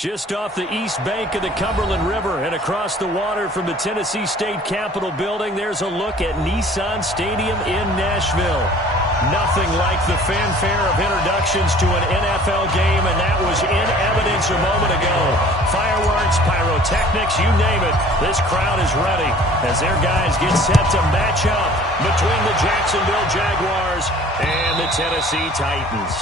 Just off the east bank of the Cumberland River and across the water from the Tennessee State Capitol building, there's a look at Nissan Stadium in Nashville. Nothing like the fanfare of introductions to an NFL game, and that was in evidence a moment ago. Fireworks, pyrotechnics, you name it. This crowd is ready as their guys get set to match up between the Jacksonville Jaguars and the Tennessee Titans.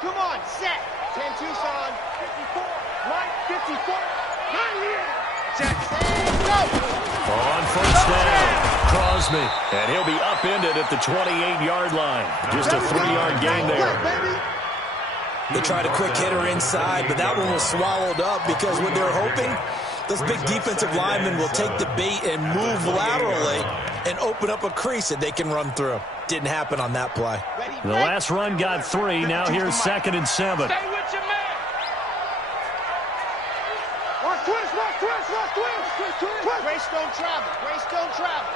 Come on, set. 10 Tucson. 54. Right, 54. Not here. Jackson, go. On first down, Crosby. And he'll be upended at the 28-yard line. Just a 3-yard gain there. They tried a quick hitter inside, but that one was swallowed up because what they're hoping, those big defensive linemen will take the bait and move laterally and open up a crease that they can run through. Didn't happen on that play. The last run got 3. Now here's 2nd and 7. Stay with your man. Watch twist, watch twist, watch twist. Twist. Grace don't travel. Grace don't travel.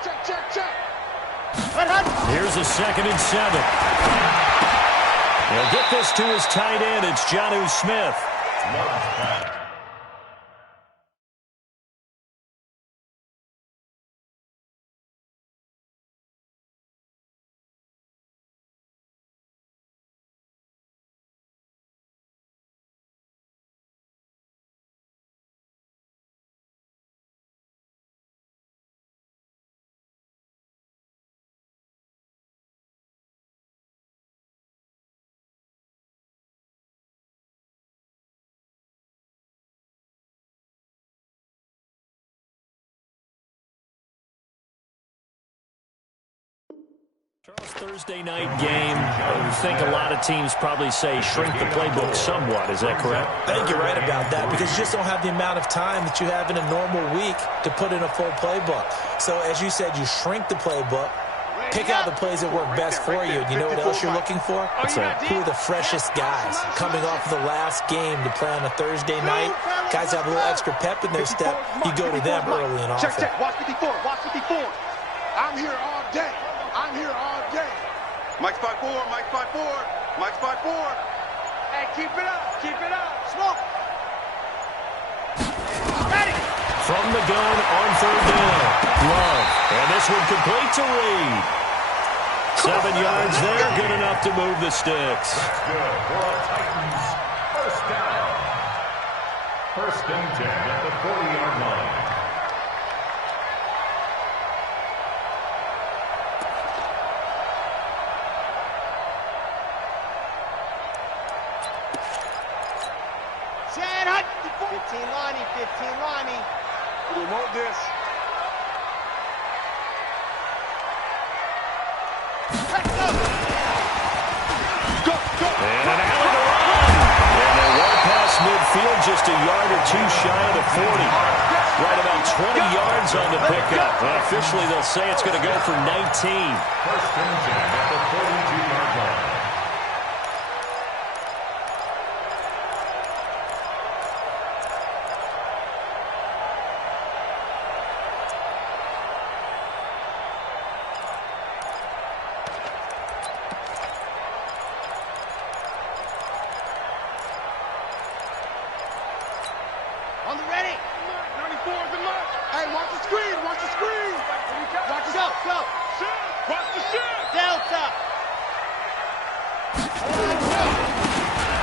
Check. Here's a 2nd and 7. He'll get this to his tight end. It's Jonnu Smith. Charles, Thursday night game, I think a lot of teams probably say shrink the playbook somewhat. Is that correct? I think you're right about that because you just don't have the amount of time that you have in a normal week to put in a full playbook. So as you said, you shrink the playbook, pick out the plays that work best for you. And you know what else you're looking for? Who are the freshest guys coming off of the last game to play on a Thursday night? Guys have a little extra pep in their step. You go to them early and often. Check. Watch 54. Watch 54. I'm here all day. I'm here all day. Mike's 5'4", Mike's 5'4", Mike's 5'4". Hey, keep it up, smoke. Ready. From the gun on 3rd down. Love. And this one complete to Reed. 7 yards there, good enough to move the sticks. That's good for the Titans. First down. 1st and 10 at the 40-yard line. Chad Hunt. 15 Lonnie. We want this. Let's go. And an alley to run. And they walk past midfield just a yard or 2 shy of the 40. Right about 20 yards on the pickup. Officially, they'll say it's going to go for 19. 1st and 10 at the 42-yard line. On the ready. 94 is the mark. Hey, watch the screen. Watch the screen. Watch it. Go. Watch the shit. Delta.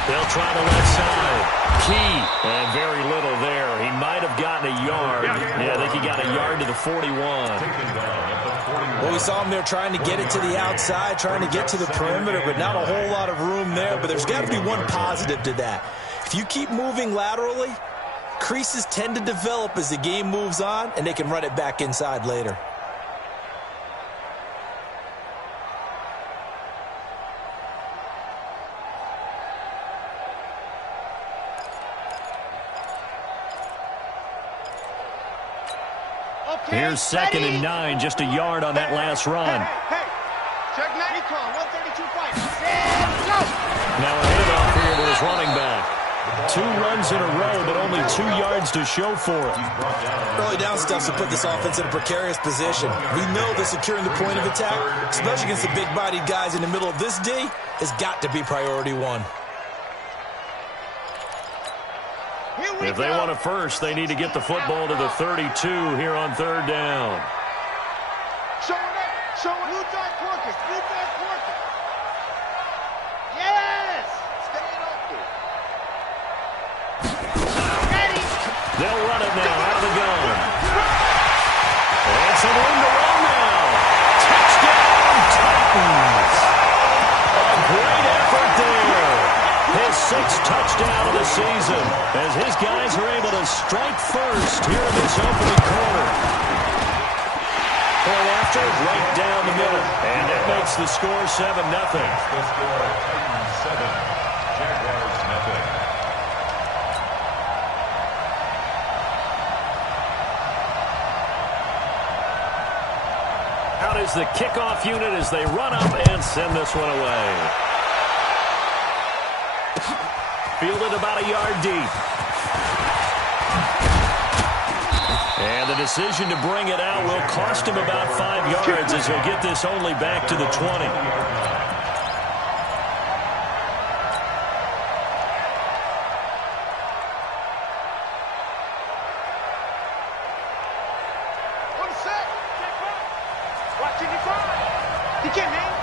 They'll try the left side. Key. And very little there. He might have gotten a yard. Yeah, I think he got a yard to the 41. Well, we saw him there trying to get it to the outside, trying to get to the perimeter, but not a whole lot of room there. But there's got to be one positive to that. If you keep moving laterally, creases tend to develop as the game moves on, and they can run it back inside later. Here's 2nd and 9, just a yard on that last run. Hey, check 90 call, 132 fight. Now a handoff here to his running back. 2 runs in a row, but only 2 yards to show for it. Early down stuff to put this offense in a precarious position. We know that securing the point of attack, especially against the big-bodied guys in the middle of this D, has got to be priority 1. If they want a first, they need to get the football to the 32 here on 3rd down. Show it up. Show it. Blue dot working. Blue dot working. Yes. Stay open. Ready. They'll run it now out of the gun. And some room to run now. Touchdown, Titans. A great effort there. His 6th touchdown of the season as his guys are able to strike first here in this opening quarter. Point after, right down the middle. And that makes the score 7-0. The score, Titans 7, Jaguars nothing. Out is the kickoff unit as they run up and send this one away. Fielded about a yard deep. And the decision to bring it out will cost him about 5 yards as he'll get this only back to the 20. He can't hang.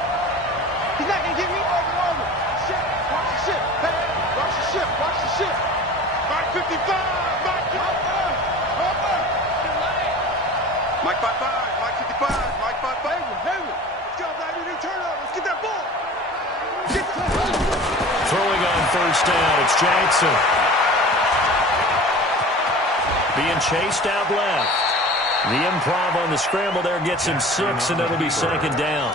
He's not going to get me over. Shit. Watch the ship. Hey, watch the ship. Watch the ship. Mark 55. Mark 55. Mike 55. Mike 55. Mike 55. Hayward. Let's go, baby. They turn over. Let's get that ball. Throwing on 1st down. It's Jackson. Being chased out left. The improv on the scramble there gets him 6, and it'll be 2nd down.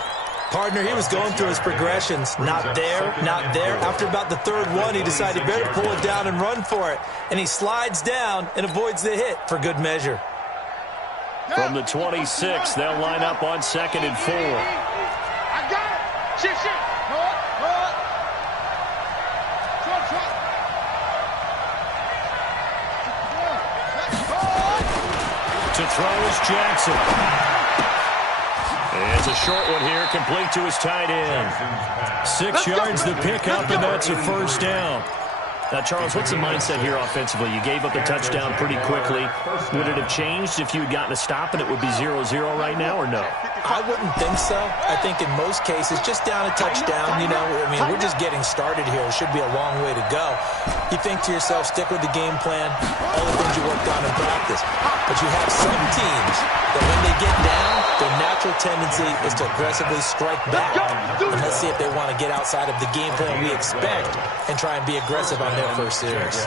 Partner, he was going through his progressions. Not there, not there. After about the 3rd one, he decided he better pull it down and run for it. And he slides down and avoids the hit for good measure. From the 26, they'll line up on 2nd and 4. I got it. Shit. Hold. To throw is Jackson. It's a short one here, complete to his tight end. 6 yards the pickup, and that's a 1st down. Now, Charles, what's the mindset here offensively? You gave up the touchdown pretty quickly. Would it have changed if you had gotten a stop and it would be 0-0 right now, or no? I wouldn't think so. I think in most cases, just down a touchdown, you know, I mean, we're just getting started here. It should be a long way to go. You think to yourself, stick with the game plan, all the things you worked on in practice. But you have some teams that when they get down, their natural tendency is to aggressively strike back. And let's see if they want to get outside of the game plan we expect and try and be aggressive on their first series.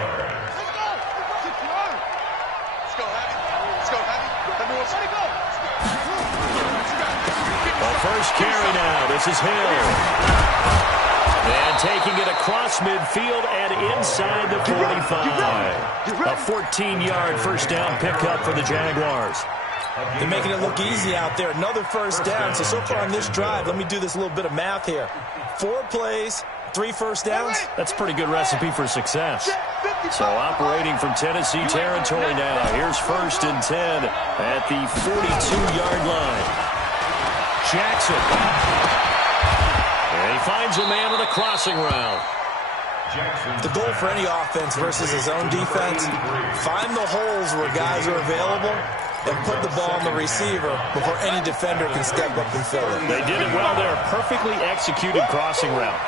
First carry now. This is Hill. And taking it across midfield and inside the 45. A 14-yard 1st down pickup for the Jaguars. They're making it look easy out there. Another 1st down. So far on this drive, let me do this little bit of math here. 4 plays, 3 1st downs. That's a pretty good recipe for success. So operating from Tennessee territory now. Here's 1st and 10 at the 42-yard line. Jackson. And he finds a man on a crossing route. The goal for any offense versus his own defense, find the holes where guys are available and put the ball on the receiver before any defender can step up and fill it. They did it well there. Perfectly executed crossing route.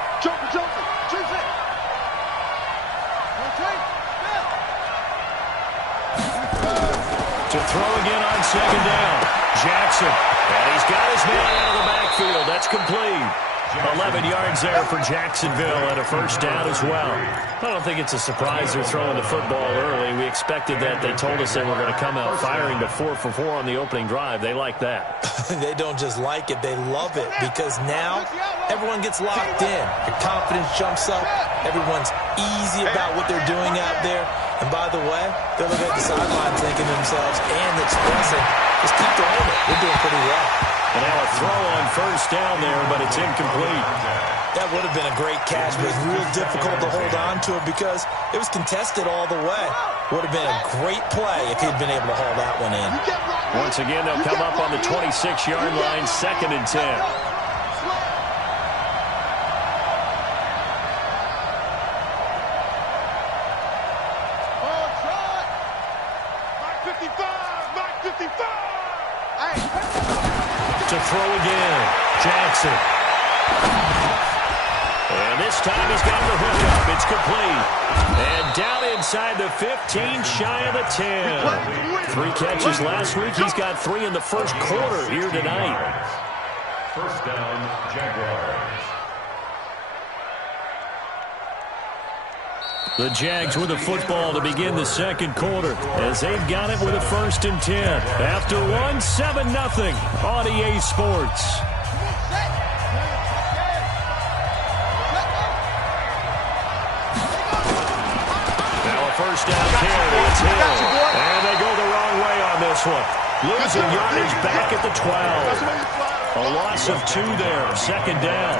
To throw again on 2nd down. Jackson. And he's got his man out of the backfield. That's complete. 11 yards there for Jacksonville and a 1st down as well. I don't think it's a surprise they're throwing the football early. We expected that. They told us they were going to come out firing to 4 for 4 on the opening drive. They like that. They don't just like it. They love it because now everyone gets locked in. Your confidence jumps up. Everyone's easy about what they're doing out there. And by the way, they're looking at the sideline thinking to themselves and expressing, just keep throwing it. We're doing pretty well. And now a throw on first down there, but it's incomplete. That would have been a great catch, but it's real difficult to hold on to it because it was contested all the way. Would have been a great play if he'd been able to haul that one in. Once again, they'll come up on the 26-yard line, 2nd and 10. To throw again, Jackson. And this time he's got the hookup. It's complete. And down inside the 15, shy of the 10. 3 catches last week. He's got 3 in the first quarter here tonight. First down, Jaguars. The Jags with the football to begin the second quarter as they've got it with a 1st and 10. After one, 7-0 on EA Sports. Now a first down carry. It's Hill. And they go the wrong way on this one. Losing yardage back at the 12. A loss of 2 there, 2nd down.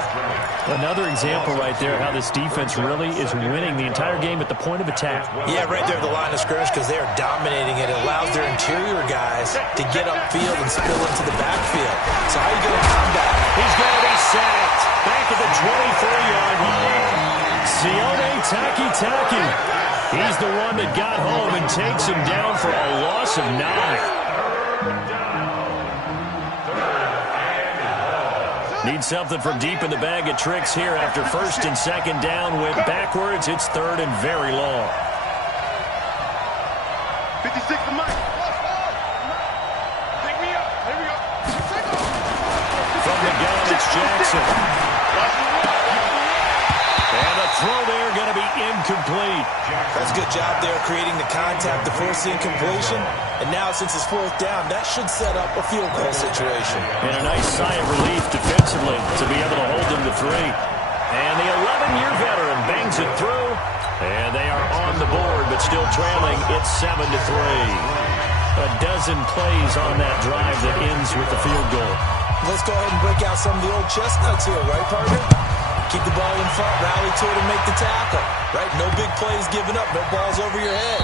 Another example right there how this defense really is winning the entire game at the point of attack. Yeah, right there at the line of scrimmage because they are dominating it. It allows their interior guys to get upfield and spill into the backfield. So how are you going to combat? He's going to be sacked back at the 24-yard line. Sione Takitaki. He's the one that got home and takes him down for a loss of 9. Need something from deep in the bag of tricks here after 1st and 2nd down. Went backwards. It's 3rd and very long. 56 to Mike. Pick me up. Here we go. From the gun, it's Jackson. And a throw there going to be incomplete. That's a good job there creating the contact to force the incompletion. And now since it's 4th down, that should set up a field goal situation. And a nice sigh of relief defensively to be able to hold them to 3. And the 11-year veteran bangs it through. And they are on the board, but still trailing. It's 7-3. A dozen plays on that drive that ends with the field goal. Let's go ahead and break out some of the old chestnuts here, right, partner? Keep the ball in front, rally to it, and make the tackle. Right? No big plays given up, no balls over your head.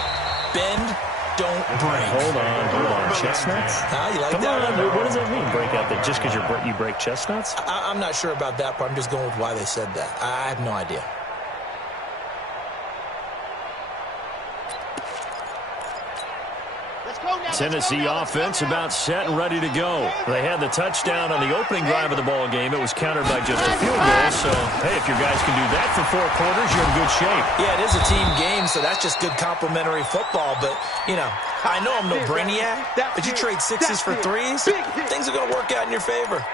Bend, don't break. Hold on. Chestnuts? You like Come that on, one? what does that mean, break out? That just because you break chestnuts? I'm not sure about that, but I'm just going with why they said that. I have no idea. Tennessee offense about set and ready to go. They had the touchdown on the opening drive of the ball game. It was countered by just a field goal. So, hey, if your guys can do that for 4 quarters, you're in good shape. Yeah, it is a team game, so that's just good complimentary football. But, you know, I know I'm no brainiac, but you trade 6s for 3s, things are going to work out in your favor.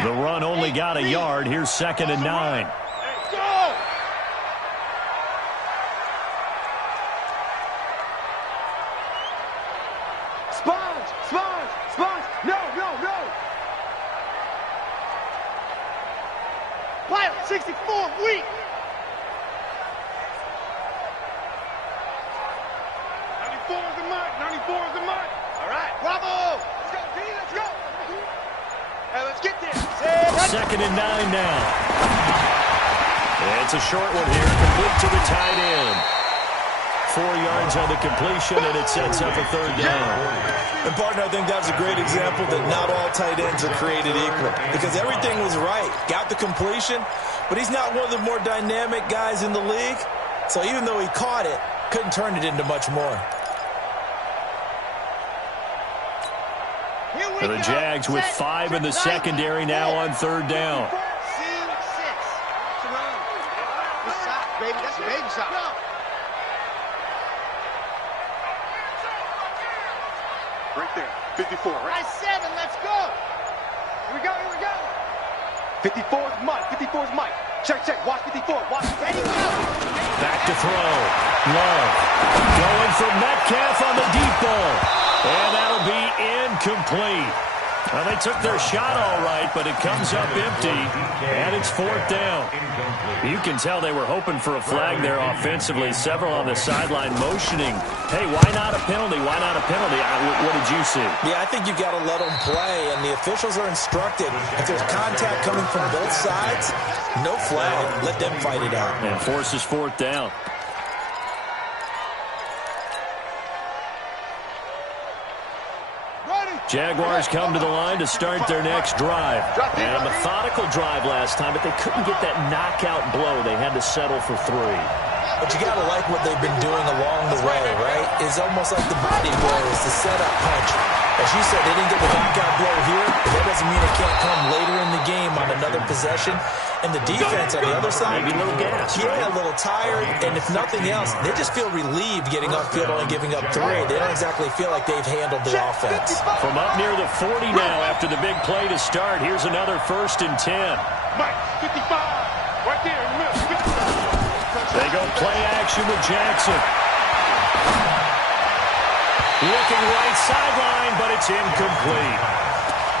The run only got a yard. Here's 2nd and 9. Go! Sponge! No! Pilot 64, weak! 94 is the mark! All right, bravo! Let's go, D, let's go! Hey, let's get there! 2nd and 9 now. It's a short one here, complete to the tight end. 4 yards on the completion, and it sets up a 3rd down. And, partner, I think that was a great example that not all tight ends are created equal because everything was right. Got the completion, but he's not one of the more dynamic guys in the league. So even though he caught it, couldn't turn it into much more. For the Jags with 5 in the secondary now on 3rd down. Baby, that's a baby shot. Right there, 54, right? 7, let's go. Here we go. 54 is Mike. Check, check. Watch 54. Watch. Ready, go. Back to throw. Love. Going for Metcalf on the deep ball. And that'll be incomplete. Well, they took their shot all right, but it comes up empty, and it's 4th down. You can tell they were hoping for a flag there offensively. Several on the sideline motioning, hey, why not a penalty? Why not a penalty? What did you see? Yeah, I think you got to let them play, and the officials are instructed. If there's contact coming from both sides, no flag. Let them fight it out. And forces 4th down. Jaguars come to the line to start their next drive. And a methodical drive last time, but they couldn't get that knockout blow. They had to settle for 3. But you got to like what they've been doing along the way, right? It's almost like the body blows, the setup punch. As you said, they didn't get the knockout blow here, but that doesn't mean it can't come later in the game on another possession. And the defense on the other side, maybe a little gas, yeah, a little tired. And if nothing else, they just feel relieved getting upfield, only giving up 3. They don't exactly feel like they've handled the offense. From up near the 40 now after the big play to start, here's another 1st and 10. Mike, 55. Right there in the middle. They go play action with Jackson. Looking right sideline, but it's incomplete.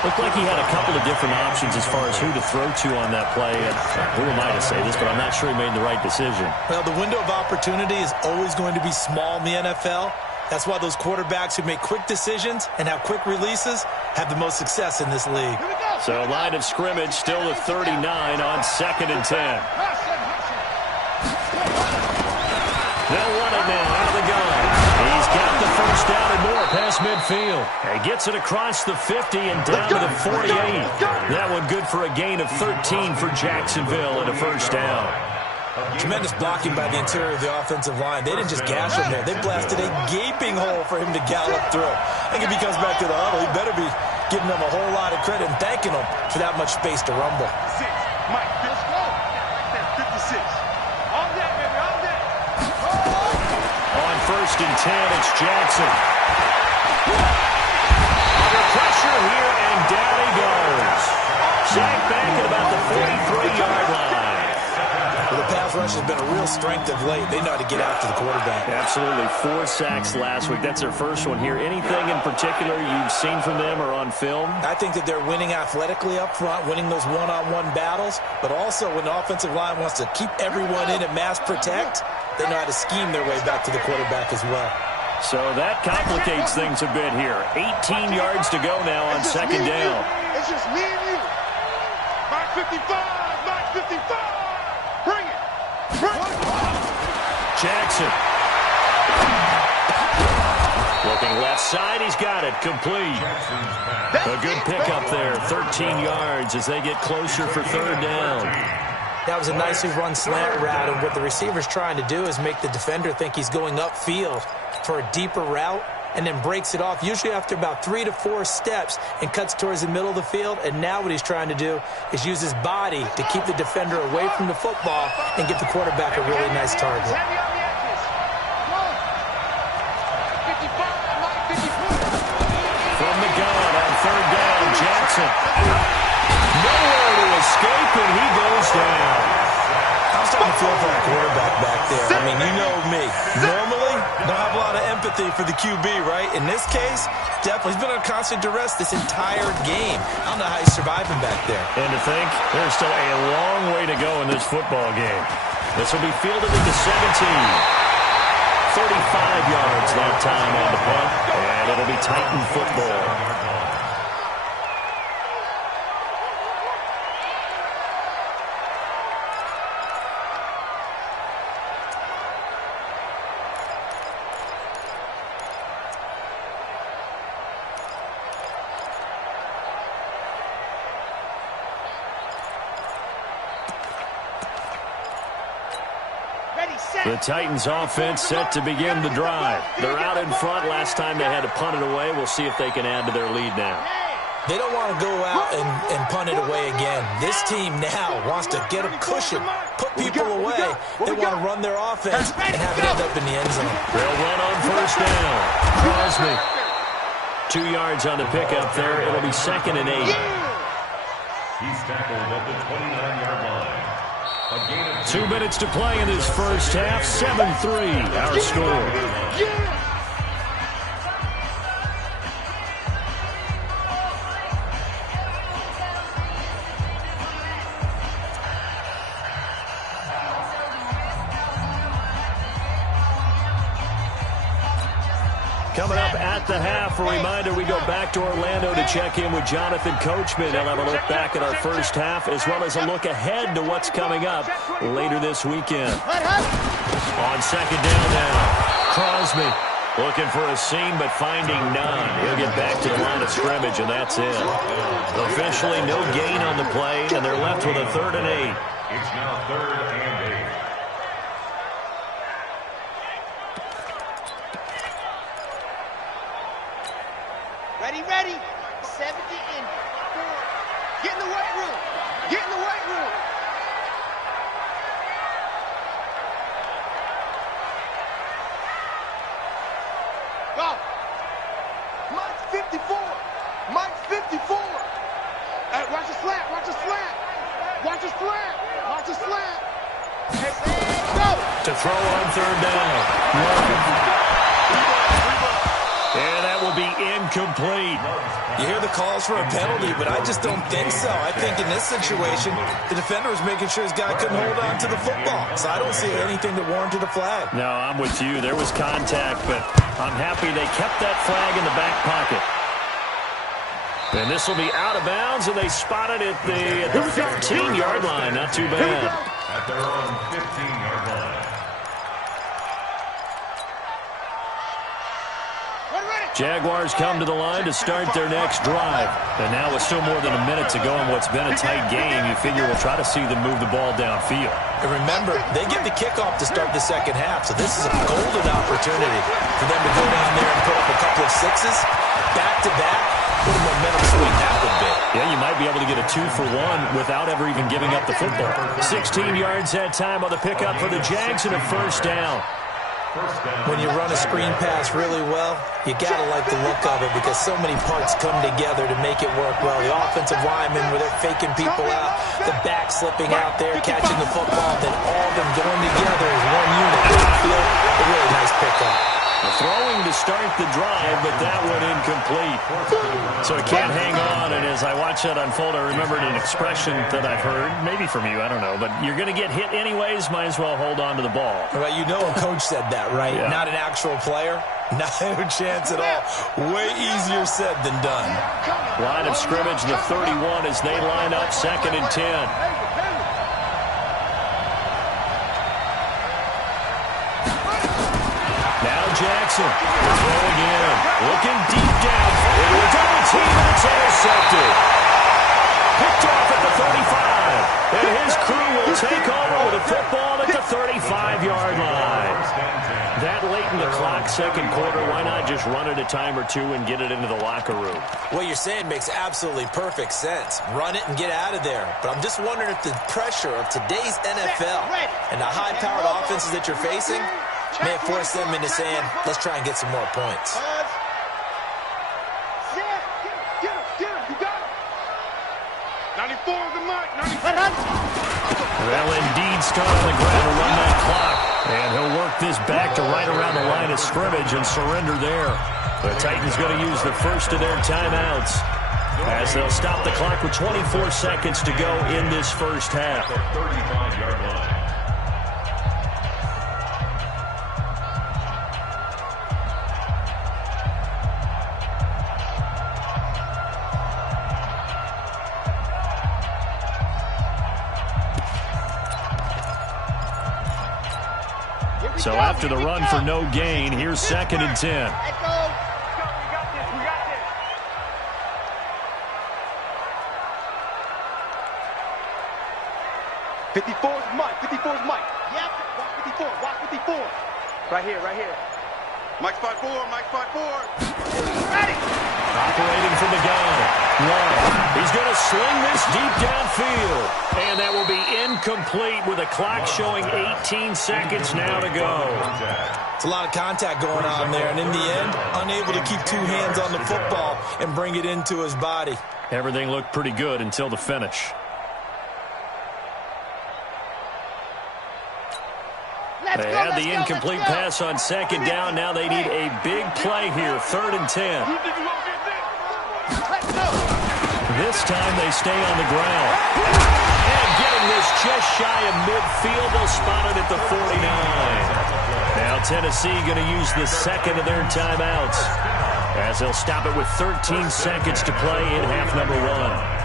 Looked like he had a couple of different options as far as who to throw to on that play. And who am I to say this, but I'm not sure he made the right decision. Well, the window of opportunity is always going to be small in the NFL. That's why those quarterbacks who make quick decisions and have quick releases have the most success in this league. So line of scrimmage still the 39 on 2nd and 10. They'll run it now out of the gun. He's got the 1st down and more past midfield. He gets it across the 50 and down to the 48. That one good for a gain of 13 for Jacksonville and a 1st down. Tremendous blocking by the interior of the offensive line. They didn't just gash him there. They blasted a gaping hole for him to gallop through. I think if he comes back to the huddle, he better be giving them a whole lot of credit and thanking them for that much space to rumble. Mike, let's go. 56. All day, baby, all day. On 1st and 10, it's Jackson. Under pressure here, and down he goes. Sacked back at about the 43-yard line. Well, the pass rush has been a real strength of late. They know how to get out to the quarterback. Absolutely. 4 sacks last week. That's their first one here. Anything in particular you've seen from them or on film? I think that they're winning athletically up front, winning those one-on-one battles, but also when the offensive line wants to keep everyone in and mass protect, they know how to scheme their way back to the quarterback as well. So that complicates things a bit here. 18 yards to go now on 2nd down. It's just me and you. Mike 55, Mike 55. Bring it. Bring it. Jackson. Looking left side, he's got it. Complete. A good pickup there. 13 yards as they get closer for 3rd down. That was a nicely run slant route, and what the receiver's trying to do is make the defender think he's going upfield for a deeper route, and then breaks it off, usually after about 3 to 4 steps, and cuts towards the middle of the field. And now what he's trying to do is use his body to keep the defender away from the football and give the quarterback a really nice target. From the gun on 3rd down, Jackson. Nowhere to escape, and he goes down. I'm starting to feel for that quarterback back there. I mean, you know me. Normally, don't have a lot of empathy for the QB, right? In this case, definitely. He's been under constant duress this entire game. I don't know how he's surviving back there. And to think, there's still a long way to go in this football game. This will be fielded at the 17. 35 yards that time on the punt, and it'll be Titan football. The Titans offense set to begin the drive. They're out in front. Last time they had to punt it away. We'll see if they can add to their lead now. They don't want to go out and punt it away again. This team now wants to get a cushion, put people away. They want to run their offense and have it end up in the end zone. They'll run on 1st down. Crosby. 2 yards on the pickup there. It'll be 2nd and 8. He's tackled at the 29-yard line. 2 minutes to play in this first half. 7-3, our score. Coming up at the half, a reminder, we go back to Orlando to check in with Jonathan Coachman. He'll have a look back at our first half as well as a look ahead to what's coming up later this weekend. On second down now, Crosby looking for a seam but finding none. He'll get back to the line of scrimmage, and that's it. Officially no gain on the play, and they're left with a 3rd and 8. It's now 3rd and 8. Ready. 70 and 4. Get in the weight room. Get in the weight room. Go. Mike's 54. Mike's 54. Hey, watch the slant. Watch the slant. Watch the slant. Watch the slant. Go. To throw on 3rd down. And that will be incomplete. You hear the calls for a penalty, but I just don't think so. I think in this situation, the defender was making sure his guy couldn't hold on to the football. So I don't see anything that warranted a flag. No, I'm with you. There was contact, but I'm happy they kept that flag in the back pocket. And this will be out of bounds, and they spotted it at the 15-yard line. Not too bad. At their own 15-yard line. Jaguars come to the line to start their next drive. And now with still more than a minute to go in what's been a tight game, you figure we'll try to see them move the ball downfield. And remember, they get the kickoff to start the second half, so this is a golden opportunity for them to go down there and put up a couple of sixes, back-to-back. What a momentum swing that would be. Yeah, you might be able to get a 2-for-1 without ever even giving up the football. 16 yards that time on the pickup for the Jags and a 1st down. When you run a screen pass really well, you got to like the look of it because so many parts come together to make it work well. The offensive linemen, where they're faking people out, the back slipping out there, catching the football, then all of them going together as one unit. A really nice pickup. Throwing to start the drive, but that one incomplete. So it can't hang on, and as I watch that unfold, I remembered an expression that I've heard, maybe from you, I don't know, but you're going to get hit anyways, might as well hold on to the ball. Well, you know a coach said that, right? Yeah. Not an actual player? Not a chance at all. Way easier said than done. Line of scrimmage, the 31 as they line up 2nd and 10. Jackson throwing in, looking deep down. It was double team, and it's intercepted. Picked off at the 35, and his crew will take over with a football at the 35-yard line. That late in the clock, second quarter, why not just run it a time or two and get it into the locker room? What you're saying makes absolutely perfect sense. Run it and get out of there. But I'm just wondering if the pressure of today's NFL and the high-powered offenses that you're facing may have forced them into saying, let's try and get some more points. Get him. You got him. 94 is the mark. 94. Well, indeed, start on the ground to run that clock. And he'll work this back to right around the line of scrimmage and surrender there. The Titans going to use the first of their timeouts as they'll stop the clock with 24 seconds to go in this first half. 35-yard line. So after the run for no gain, here's 2nd and 10. We got this. 54 is Mike. 54 is Mike. Yep. Watch 54. Right here. Mike's 5'4". Mike's 5'4". Ready. Operating from the gun. Love. He's going to sling this deep downfield. And that will be incomplete with a clock showing 18 seconds now to go. It's a lot of contact going on there. And in the end, unable to keep two hands on the football and bring it into his body. Everything looked pretty good until the finish. They had the incomplete pass on second down. Now they need a big play here, 3rd and 10. This time they stay on the ground. And getting this just shy of midfield, they'll spot it at the 49. Now Tennessee going to use the second of their timeouts, as they'll stop it with 13 seconds to play in half number 1.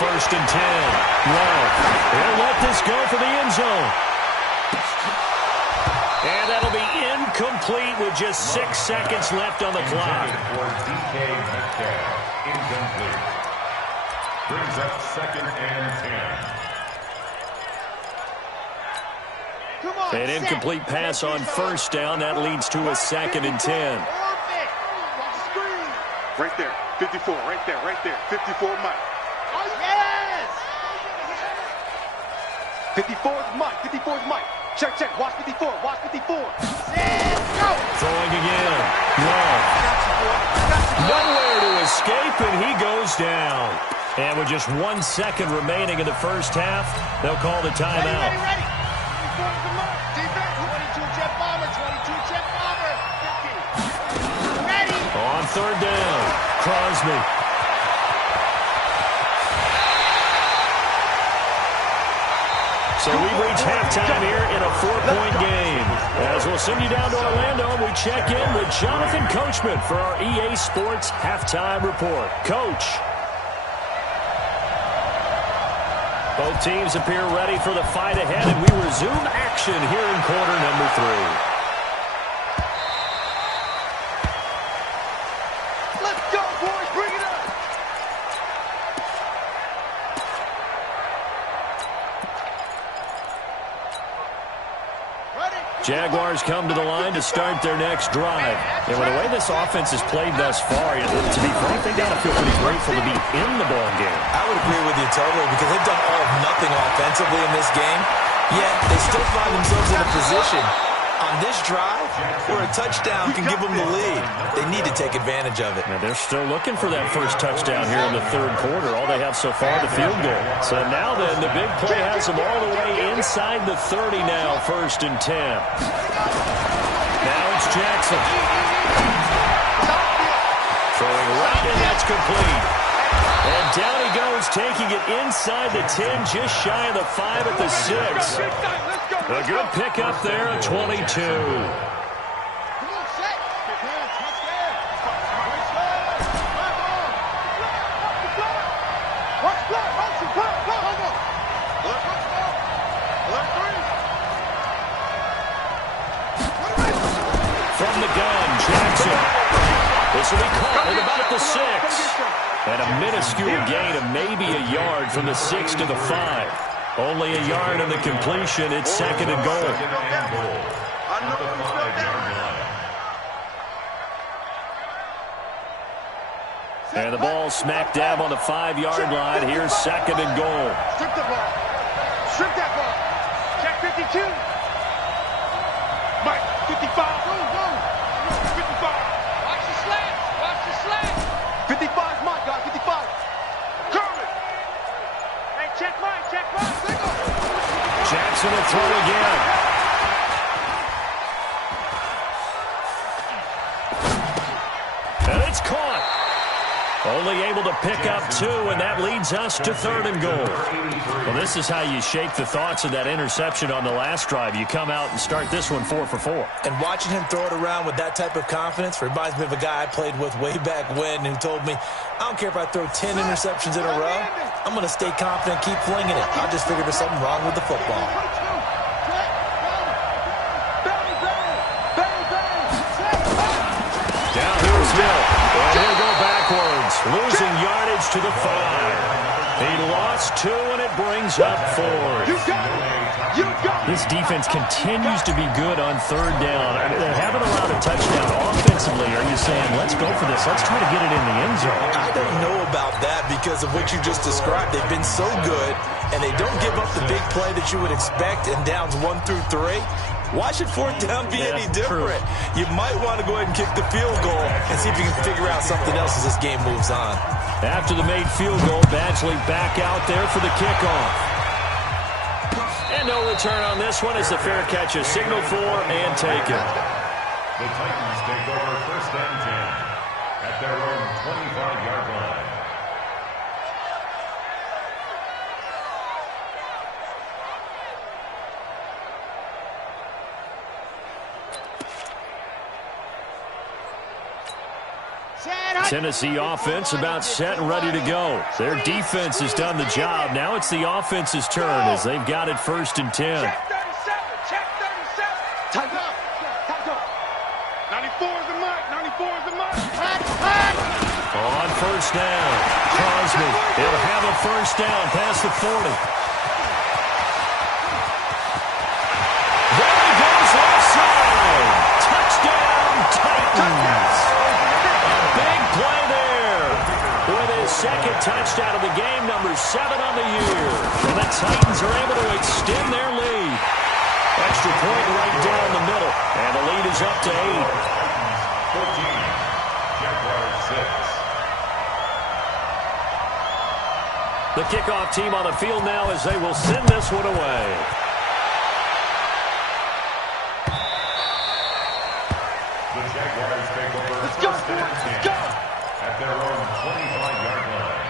First and 10. Love. They'll let this go for the end zone. And that'll be incomplete with just 6 seconds left on the clock. Incomplete. Brings up 2nd and 10. An incomplete pass on first down. That leads to a 2nd and 10. Right there. 54. Right there. Right there. 54 Mike. Yes! 54 is Mike. 54 is Mike. Check, check. Watch 54. Watch 54. Go! Throwing again. Love. Nowhere to escape, and he goes down. And with just 1 second remaining in the first half, they'll call the timeout. Ready. 24 is the mark. Defense. 22 jet bomber. 22 jet bomber. 50. Ready. On 3rd down. Crosby. So we've reached halftime here in a 4-point game. As we'll send you down to Orlando, we check in with Jonathan Coachman for our EA Sports Halftime Report. Coach. Both teams appear ready for the fight ahead, and we resume action here in quarter number 3. Jaguars come to the line to start their next drive. And with the way this offense has played thus far, to be frank, they got to feel pretty grateful to be in the ball game. I would agree with you totally, because they've done all of nothing offensively in this game, yet they still find themselves in a position on this drive where a touchdown can give them the lead. They need to take advantage of it. Now they're still looking for that first touchdown here in the 3rd quarter. All they have so far, the field goal. So now then, the big play has them all the way inside the 30 now, 1st and 10. Now it's Jackson. Throwing right, and that's complete. And down he goes, taking it inside the 10, just shy of the 5 at the 6. A good pickup there at 22. From the gun, Jackson. This will be caught at about the 6. And a minuscule gain of maybe a yard from the 6 to the 5. Only a yard on the completion. It's 2nd and goal. And the ball smack dab on the 5-yard line. Here's 2nd and goal. Strip the ball. Strip that ball. Check 52. Mike, 55. Go. 55. Watch the slant. Watch the slant. 55 is Mike, guys. 55. Curry. Hey, check Mike. Jackson will throw again. And it's caught. Only able to pick up 2, and that leads us to 3rd and goal. Well, this is how you shake the thoughts of that interception on the last drive. You come out and start this one 4 for 4. And watching him throw it around with that type of confidence reminds me of a guy I played with way back when who told me, I don't care if I throw 10 interceptions in a row. I'm going to stay confident, keep flinging it. I just figured there's something wrong with the football. Down here's Hill. And he'll go backwards, losing yardage to the 5. He lost 2, and it brings up 4. This defense continues to be good on third down. They haven't allowed a touchdown offensively. Are you saying, let's go for this? Let's try to get it in the end zone. I don't know about that because of what you just described. They've been so good, and they don't give up the big play that you would expect in downs 1 through 3. Why should fourth down be any different? True. You might want to go ahead and kick the field goal and see if you can figure out something else as this game moves on. After the made field goal, Badgley back out there for the kickoff. And no return on this one as the fair catch is signaled for and taken. The Titans take over first and 10 at their own 25-yard line. Tennessee offense about set and ready to go. Their defense has done the job. Now it's the offense's turn as they've got it first and 10. Check 37. Check 37. Tight up. Tight up. 94 is the mark. 94 is the mark. On first down, Crosby. He'll have a first down past the 40. There he goes offside. Touchdown, Titans. Big play there with his second touchdown of the game, number 7 on the year. And the Titans are able to extend their lead. Extra point right down the middle. And the lead is up to 8. 14, Jaguars 6. The kickoff team on the field now as they will send this one away. The Jaguars take over first and 10 at their own 25-yard line.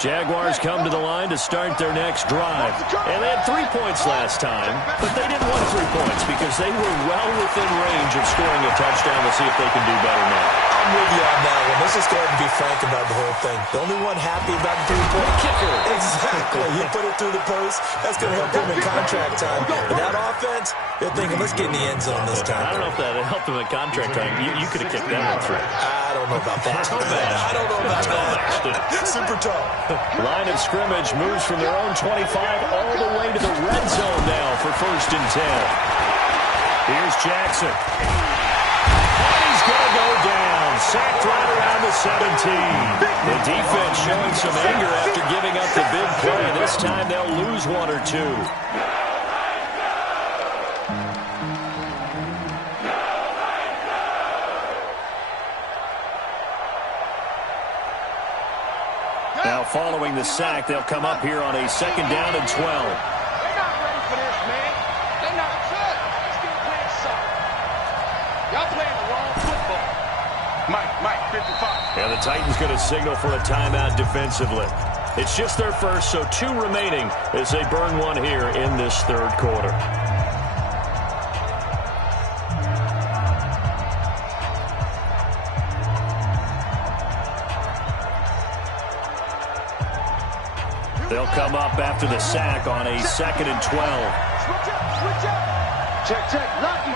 Jaguars come to the line to start their next drive. And they had 3 points last time, but they didn't want 3 points because they were well within range of scoring a touchdown. We'll see if they can do better now. I'm with you on that one. Let's just go ahead and be frank about the whole thing. The only one happy about the 3-point kicker. Exactly. You put it through the post. That's going to help him in contract time. But that offense, they're thinking, let's get in the end zone this time. I don't know if that helped him in contract time. You could have kicked that one through. I don't know about that. I don't know about that. Super tough. Line of scrimmage moves from their own 25 all the way to the red zone now for first and 10. Here's Jackson. And he's going to go down. Sacked right around the 17. The defense showing some anger after giving up the big play. This time they'll lose 1 or 2. Now following the sack, they'll come up here on a 2nd down and 12. They're not ready for this, man. They're not good. Let's get playing soft. Y'all playing the wrong football. Mike, 55. And the Titans going to signal for a timeout defensively. It's just their first, so 2 remaining as they burn 1 here in this 3rd quarter. They'll come up after the sack on a 2nd and 12. Switch up. Check, lucky.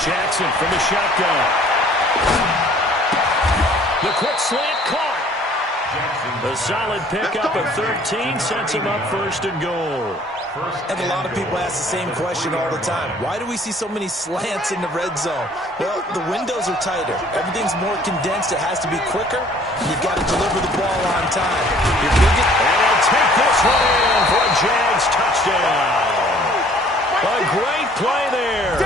Jackson from the shotgun. The quick slant caught. A solid pickup of 13 sets him up first and goal. And a lot of people ask the same question all the time. Why do we see so many slants in the red zone? Well, the windows are tighter. Everything's more condensed. It has to be quicker. And you've got to deliver the ball on time. And he'll take this one in for a Jags touchdown. A great play there.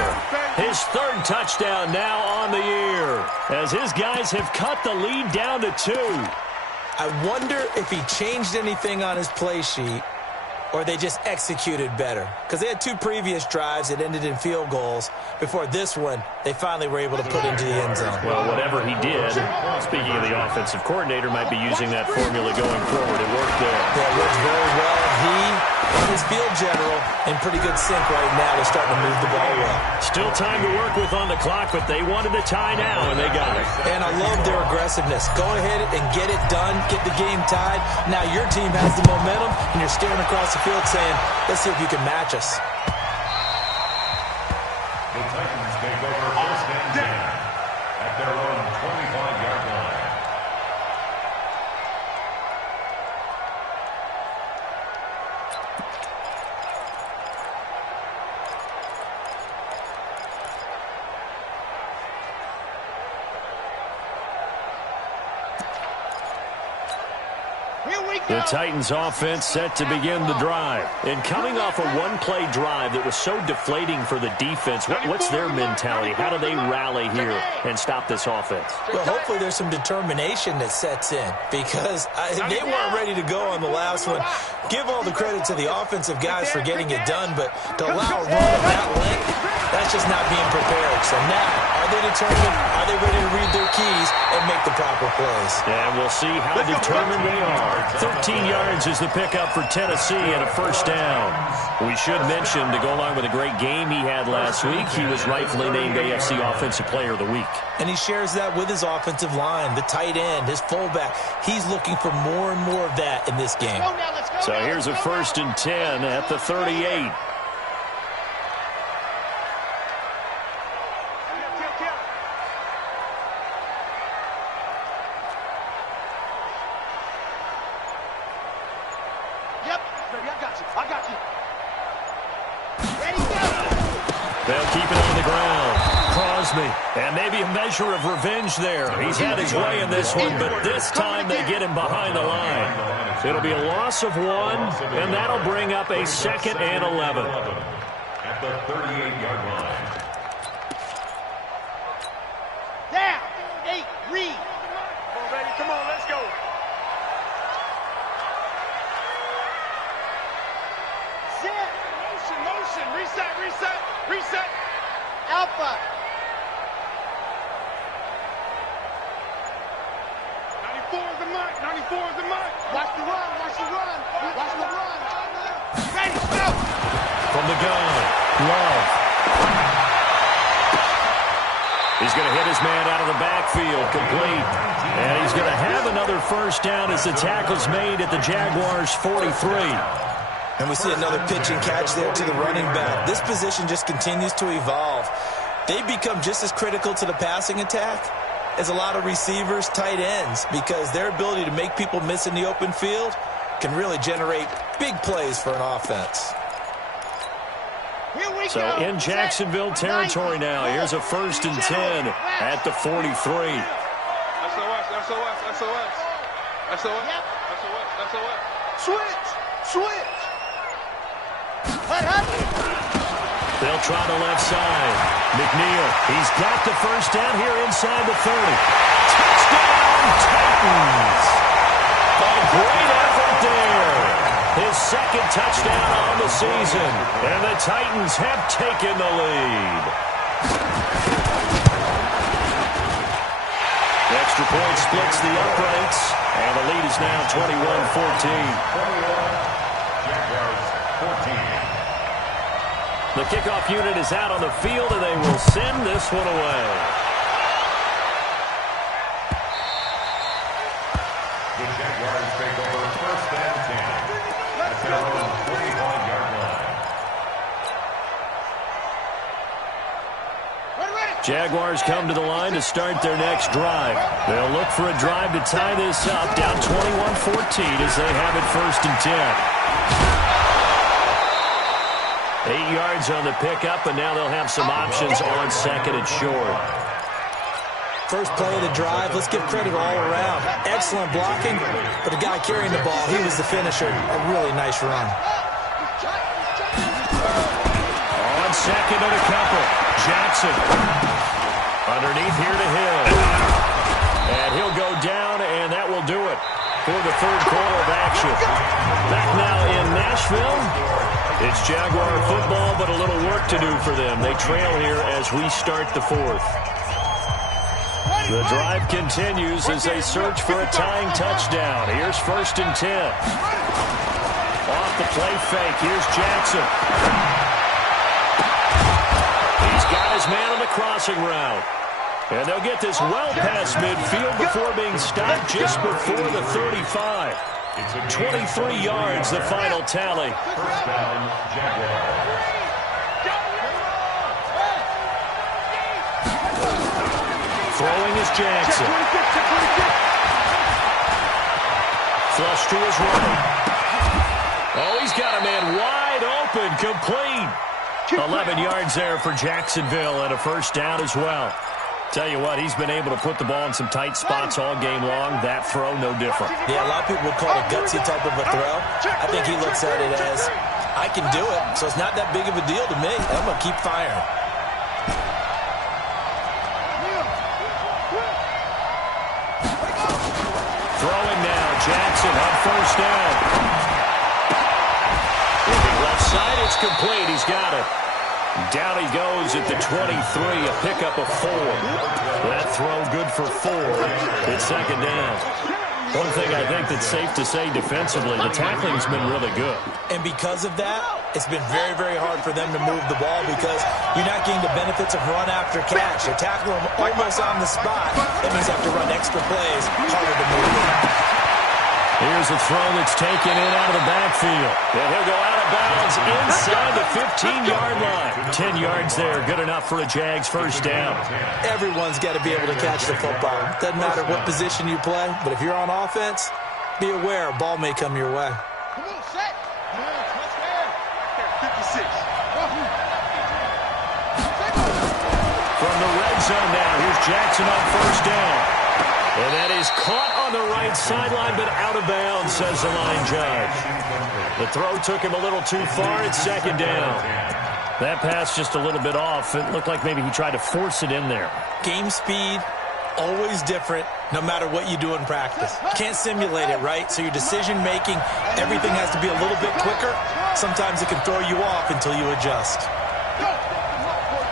His 3rd touchdown now on the year as his guys have cut the lead down to 2. I wonder if he changed anything on his play sheet or they just executed better. Because they had 2 previous drives that ended in field goals. Before this one, they finally were able to put into the end zone. Well, whatever he did, speaking of the offensive coordinator, might be using that formula going forward. It worked there. Yeah, it worked very well. He and his field general in pretty good sync right now. They're starting to move the ball well. Still time to work with on the clock, but they wanted the tie now, and they got it. And I love their aggressiveness. Go ahead and get it done. Get the game tied. Now your team has the momentum, and you're staring across the field saying, let's see if you can match us. The Titans take over first and 10 at their own 25. The Titans offense set to begin the drive. And coming off a one-play drive that was so deflating for the defense, what's their mentality? How do they rally here and stop this offense? Well, hopefully there's some determination that sets in because they weren't ready to go on the last one. Give all the credit to the offensive guys for getting it done, but to allow a run of that length, that's just not being prepared. So now, are they determined? Are they ready to read their keys and make the proper plays? And we'll see how determined they are. 13 yards is the pickup for Tennessee and a first down. We should mention, to go along with a great game he had last week, he was rightfully named AFC Offensive Player of the Week. And he shares that with his offensive line, the tight end, his fullback. He's looking for more and more of that in this game. So here's a 1st and 10 at the 38. They'll keep it on the ground. Crosby, and maybe a measure of revenge there. He's had his way in this one, but this time they get him behind the line. It'll be a loss of 1, and that'll bring up a 2nd and 11. At the 38-yard line. Down. 8. Read. Come on, baby. Come on, let's go. Set. Motion. Reset. Alpha. 94 is the mark. Watch the run. Ready, go. From the gun, Love. He's going to hit his man out of the backfield, complete. And he's going to have another first down as the tackle's made at the Jaguars' 43. And we see another pitch and catch there to the running back. This position just continues to evolve. They become just as critical to the passing attack as a lot of receivers, tight ends, because their ability to make people miss in the open field can really generate big plays for an offense. So in Jacksonville territory now. Here's a 1st and 10 at the 43. Switch. They'll try the left side. McNeil, he's got the first down here inside the 30. Touchdown, Titans! A great effort there. His 2nd touchdown on the season. And the Titans have taken the lead. The extra point splits the uprights. And the lead is now 21-14. The kickoff unit is out on the field, and they will send this one away. The Jaguars take over 1st and 10. At their own 25-yard line. Jaguars come to the line to start their next drive. They'll look for a drive to tie this up, down 21-14 as they have it 1st and 10. 8 yards on the pickup, and now they'll have some options on 2nd and short. First play of the drive, let's give credit all around. Excellent blocking, but the guy carrying the ball, he was the finisher. A really nice run. On 2nd and a couple, Jackson. Underneath here to Hill. And he'll go down, and that will do it for the 3rd quarter of action. Back now in Nashville. It's Jaguar football, but a little work to do for them. They trail here as we start the 4th. The drive continues as they search for a tying touchdown. Here's 1st and 10. Off the play fake. Here's Jackson. He's got his man on the crossing route. And they'll get this well past midfield before being stopped just before the 35. 23 yards, the final tally. First down, Jaguars. Throwing is Jackson. Flush to his right. Oh, he's got a man wide open, complete. 11 yards there for Jacksonville and a first down as well. Tell you what, he's been able to put the ball in some tight spots all game long. That throw, no different. Yeah, a lot of people would call it a gutsy type of a throw. I think he looks at it as, I can do it, so it's not that big of a deal to me. I'm going to keep firing. Throwing now, Jackson on first down. Looking left side, it's complete. He's got it. Down he goes at the 23, a pickup of 4. That throw good for 4. It's second down. One thing I think that's safe to say defensively, the tackling's been really good. And because of that, it's been very, very hard for them to move the ball because you're not getting the benefits of run after catch. They're tackling them almost on the spot. That means you have to run extra plays, harder to move them. Here's a throw that's taken in out of the backfield. And he'll go out of bounds inside the 15-yard line. 10 yards there, good enough for a Jags first down. Everyone's got to be able to catch the football. Doesn't matter what position you play, but if you're on offense, be aware a ball may come your way. Come on, set. Let's go. 56. From the red zone now, here's Jackson on first down. And that is caught on the right sideline, but out of bounds, says the line judge. The throw took him a little too far. It's second down. That pass just a little bit off. It looked like maybe he tried to force it in there. Game speed, always different, no matter what you do in practice. Can't simulate it, right? So your decision-making, everything has to be a little bit quicker. Sometimes it can throw you off until you adjust.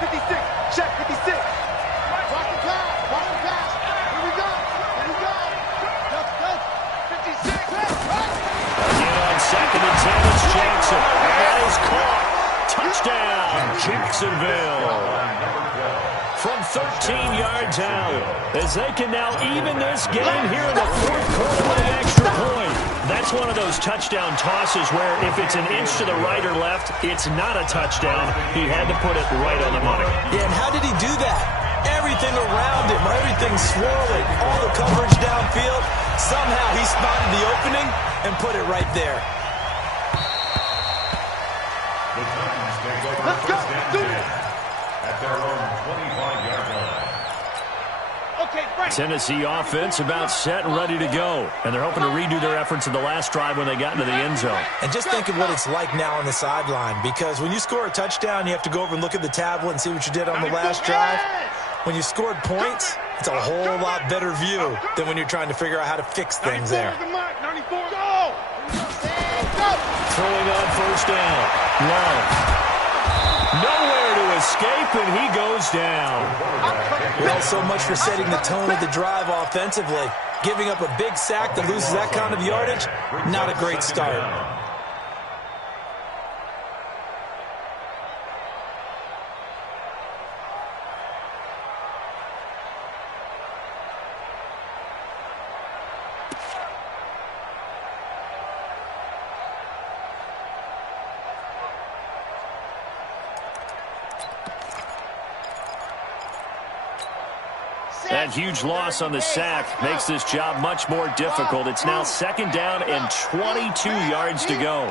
56. Check 56. Watch the pass. Watch the pass. Here we go. Here we go. 56. Again on second and 10, it's Jackson. And that is caught. Touchdown, Jacksonville. From 13 yards out, as they can now even this game here in the fourth quarter with an extra point. That's one of those touchdown tosses where if it's an inch to the right or left, it's not a touchdown. He had to put it right on the money. Yeah, and how did he do that? Everything around him, everything swirling, all the coverage downfield. Somehow he spotted the opening and put it right there. Let's go. Do it. At their own 25-yard line. Okay, Frank. Tennessee offense about set and ready to go. And they're hoping to redo their efforts in the last drive when they got into the end zone. And just think of what it's like now on the sideline, because when you score a touchdown, you have to go over and look at the tablet and see what you did on the last drive. When you scored points, it's a whole lot better view than when you're trying to figure out how to fix things there. 94. Go. Throwing on first down. Love. Nowhere to escape, and he goes down. Well, so much for setting the tone of the drive offensively. Giving up a big sack that loses that kind of yardage, not a great start. That huge loss on the sack makes this job much more difficult. It's now second down and 22 yards to go.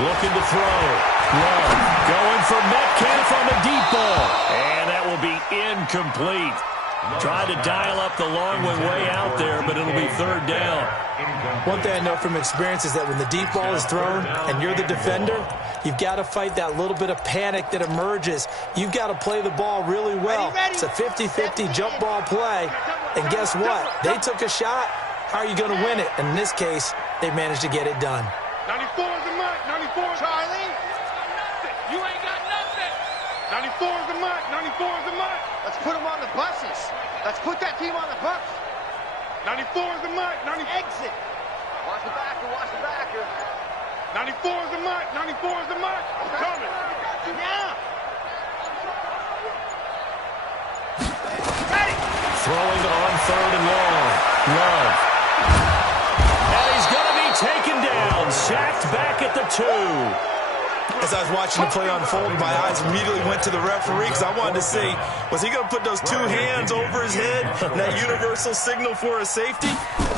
Looking to throw. Love going for Metcalf on the deep ball. And that will be incomplete. Trying to dial up the long one way out there, but it'll be third down. One thing I know from experience is that when the deep ball is thrown and you're the defender, you've got to fight that little bit of panic that emerges. You've got to play the ball really well. It's a 50-50 jump ball play. And guess what? They took a shot. How are you going to win it? And in this case, they managed to get it done. 94 is the mark. 94, Charlie. You ain't got nothing. 94 is the mark. 94 is the mark. Let's put them on the buses. Let's put that team on the bus. 94 is the mark. 90. Exit. Watch the backer. Watch the backer. 94 is the mark. 94 is the mark. I'm coming. Now. Ready. Throwing on third and long. Love. And he's going to be taken down. Sacked back at the 2. As I was watching the play unfold, my eyes immediately went to the referee because I wanted to see, was he going to put those two hands over his head, that universal signal for a safety?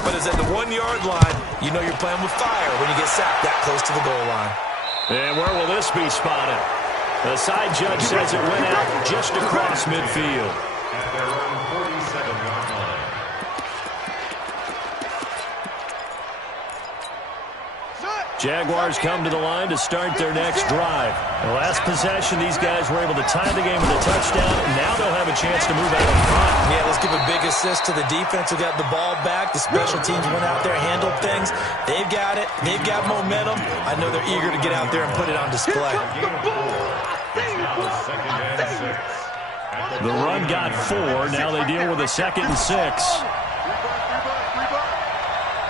But it's at the 1 yard line. You know you're playing with fire when you get sacked that close to the goal line. And where will this be spotted? The side judge says it went out just across midfield. At their own 47-yard line. Jaguars come to the line to start their next drive. The last possession, these guys were able to tie the game with a touchdown, and now they'll have a chance to move out in front. Yeah, let's give a big assist to the defense who got the ball back. The special teams went out there, handled things. They've got it. They've got momentum. I know they're eager to get out there and put it on display. The run got 4. Now they deal with a 2nd and 6.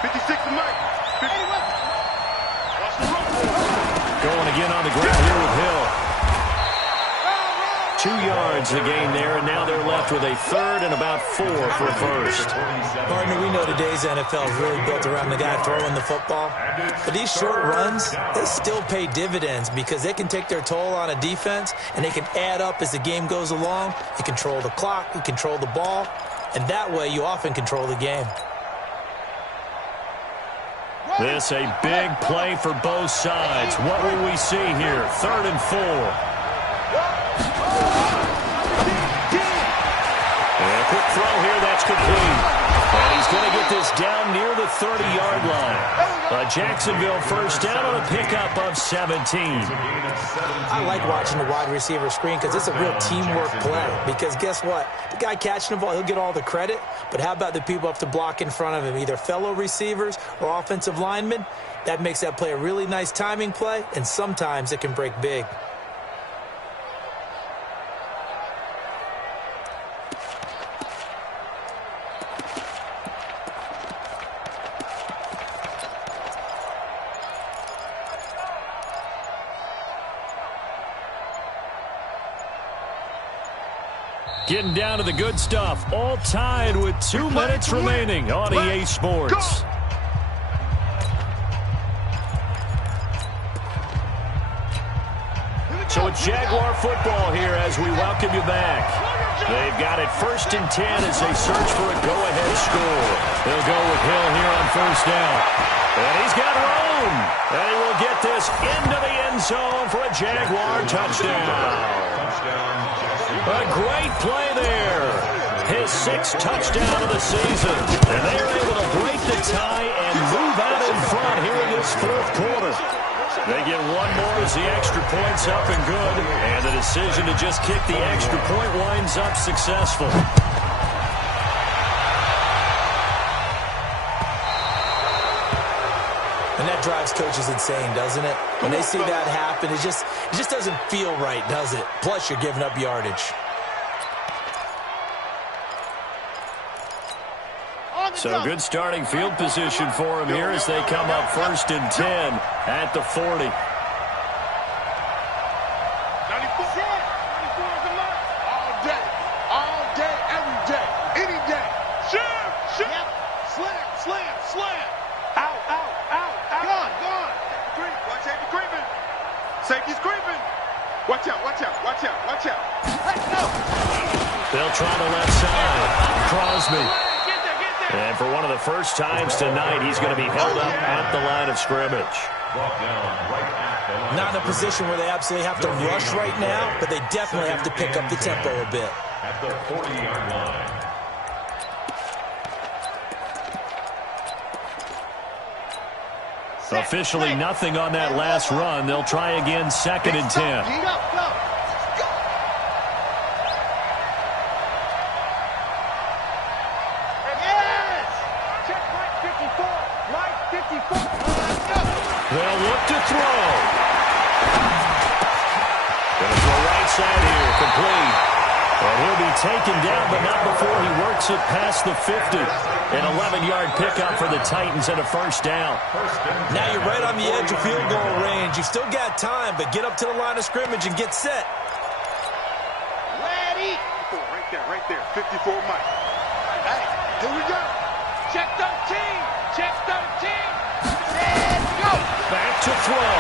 56 to Mike. Going again on the ground here with Hill. 2 yards the gain there, and now they're left with a 3rd and about 4 for first. Partner, we know today's NFL is really built around the guy throwing the football. But these short runs, they still pay dividends because they can take their toll on a defense, and they can add up as the game goes along. You control the clock, you control the ball, and that way you often control the game. This a big play for both sides. What will we see here? 3rd and 4. And a quick throw here, that's complete. And he's going to get this down near the 30-yard line. A Jacksonville first down on a pickup of 17. I like watching the wide receiver screen because it's a real teamwork play. Because guess what? The guy catching the ball, he'll get all the credit. But how about the people up to block in front of him, either fellow receivers or offensive linemen? That makes that play a really nice timing play, and sometimes it can break big. Getting down to the good stuff. All tied with 2 minutes remaining on EA Sports. So it's Jaguar football here as we welcome you back. They've got it 1st and 10 as they search for a go-ahead score. They'll go with Hill here on first down. And he's got room. And he will get this into the end zone for a Jaguar touchdown. A great play there. His 6th touchdown of the season. And they are able to break the tie and move out in front here in this 4th quarter. They get one more as the extra point's up and good. And the decision to just kick the extra point winds up successful. And that drives coaches insane, doesn't it? When they see that happen, it just doesn't feel right, does it? Plus, you're giving up yardage. So good starting field position for him here as they come up 1st and 10 at the 40. 94 is the mark. All day, every day, any day. Shoot. Yep. Slam. Out. Gone. Safety creeping. Safety's creeping. Watch out. Let's go. They'll try the left side. Crosby. And for one of the first times tonight, he's going to be held up at the line of scrimmage. Not in a position where they absolutely have to rush right now, but they definitely have to pick up the tempo a bit. At the 40-yard line. Officially nothing on that last run. They'll try again 2nd and 10. They'll look to throw. Going to throw right side here, complete. And he'll be taken down, but not before he works it past the 50. An 11-yard pickup for the Titans and a first down. Now you're right on the edge of field goal range. You've still got time, but get up to the line of scrimmage and get set. Ready. Right there. 54 Mike. Hey, here we go. Check 13. Let's go. Back to throw.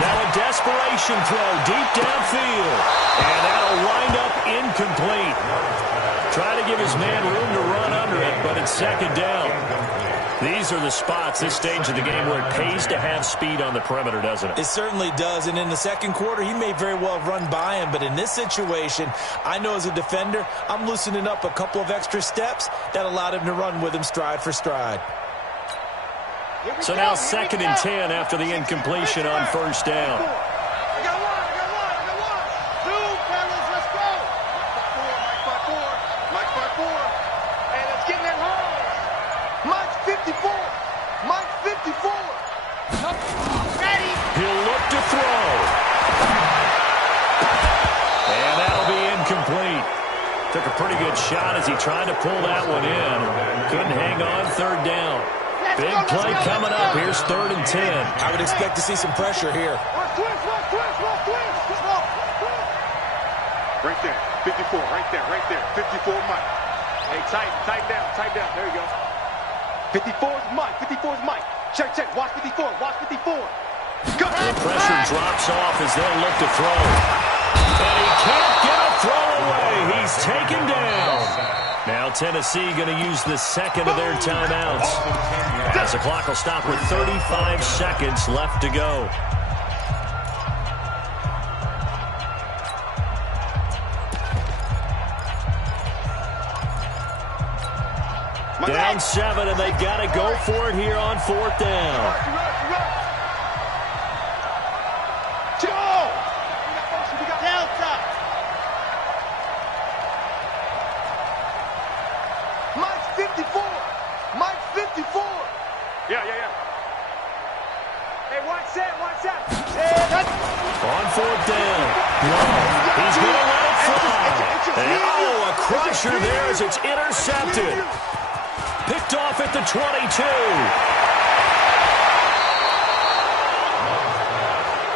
Now a desperation throw deep downfield. And that'll wind up incomplete. Try to give his man room to run under it, but it's 2nd down. These are the spots, this stage of the game, where it pays to have speed on the perimeter, doesn't it? It certainly does, and in the second quarter, he may very well run by him, but in this situation, I know as a defender, I'm loosening up a couple of extra steps that allowed him to run with him stride for stride. So now 2nd and 10 after the incompletion on first down. I got one. Two, fellas, let's go. Mike 5-4. Hey, let's get in that hole. Mike 54. Mike 54. Ready. He'll look to throw. And that'll be incomplete. Took a pretty good shot as he tried to pull that one in. Couldn't hang on 3rd down. Big play coming up. Here's 3rd and 10. I would expect to see some pressure here. Twist. Right there. 54. Right there. 54 Mike. Hey, tighten down. There you go. 54 is Mike. Check. Watch 54. Go. The pressure drops off as they'll look to throw. And he can't get a throw away. He's taken down. Now Tennessee going to use the second of their timeouts, as the clock will stop with 35 seconds left to go. Down 7, and they got to go for it here on 4th down. Yeah. Hey, watch that. On 4th down. He's going to let it fly. And, a crusher there as it's intercepted. Picked off at the 22.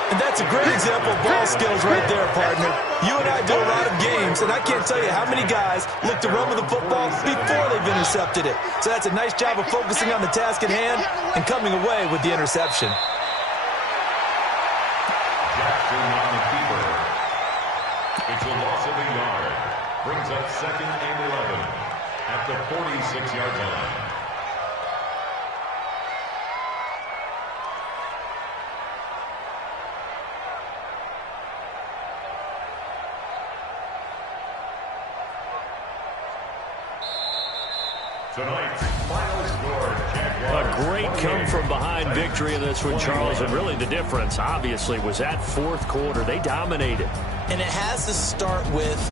And that's a great example of ball skills right there, partner. You and I do a lot of games, and I can't tell you how many guys look to run with the football before they've intercepted it. So that's a nice job of focusing on the task at hand and coming away with the interception. Jackson on the keeper. It's a loss of a yard. Brings up 2nd and 11 at the 46-yard line. Tonight's final score, Jaguars. A great come-from-behind victory in this one, Charles. And really the difference, obviously, was that 4th quarter. They dominated. And it has to start with